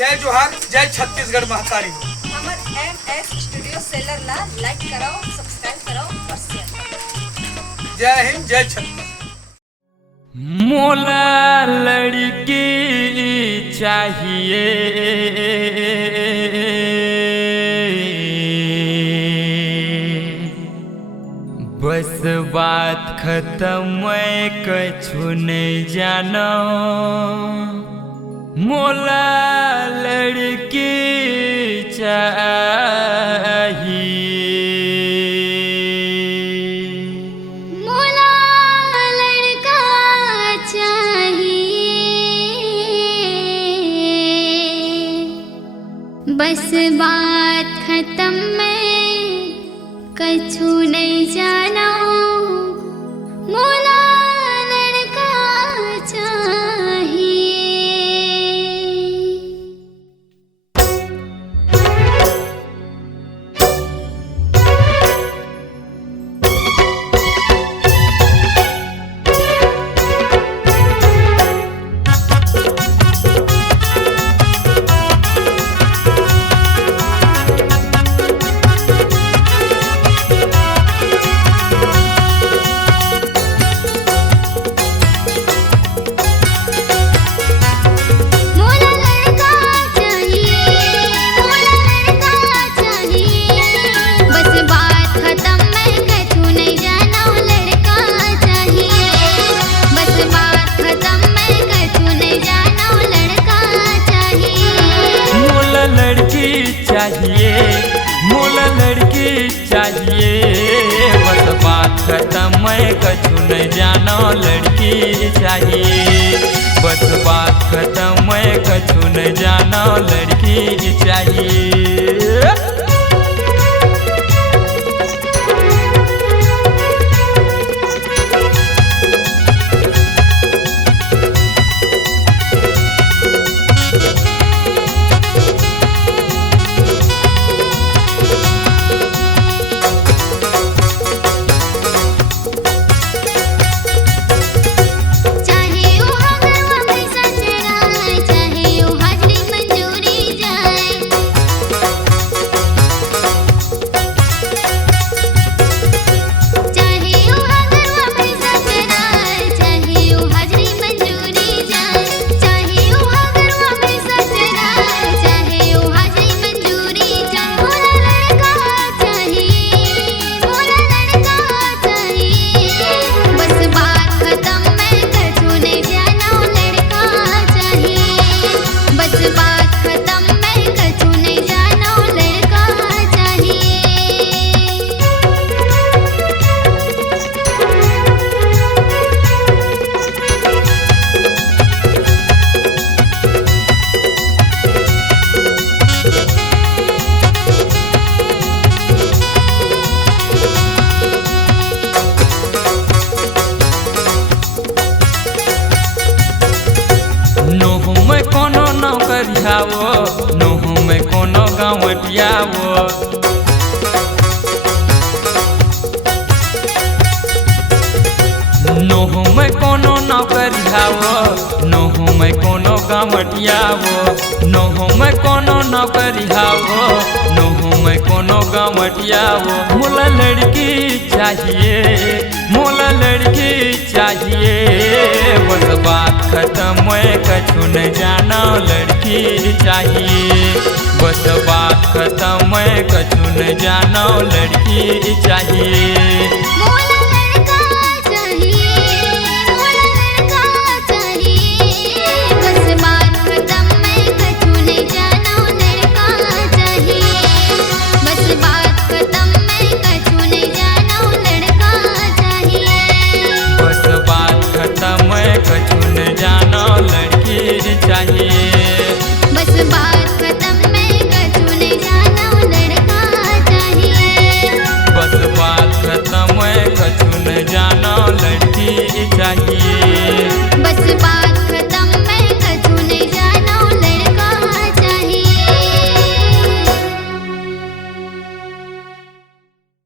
जय जोहार, जय छत्तीसगढ़ महतारी। हमर MS स्टूडियो सेलर ला लाइक कराओ, सब्सक्राइब कराओ और शेयर करो। जय हिंद, जय छत्तीसगढ़। मोला लड़की चाहिए, बस बात खत्म, मैं कछु नहीं जाना। मोला लड़की चाहिए, मोला लड़का चाहिए, बस बात खत्म, मैं कछु नहीं जाना। मोला लड़का चाहिए। मोला लड़की चाहिए, बस बात खत्म, मैं कछु नहीं जाना। लड़की चाहिए, बस बात खत्म, मैं कछु नहीं जाना। लड़की चाहिए। नोहू में कोनो गाँवटियावो, नोहू में कोनो नौकरियावो, नोहू में कोनो गाँवटियावो, नोहू में कोनो नौकरियावो, नोहू में कोनो गाँवटियावो। मोला लड़की चाहिए, मोला लड़की चाहिए, बस बात खत्म, मैं कछु नहीं जाना। लड़की चाहिए, बस बात खत्म, मैं कछु नहीं जाना। लड़की चाहिए।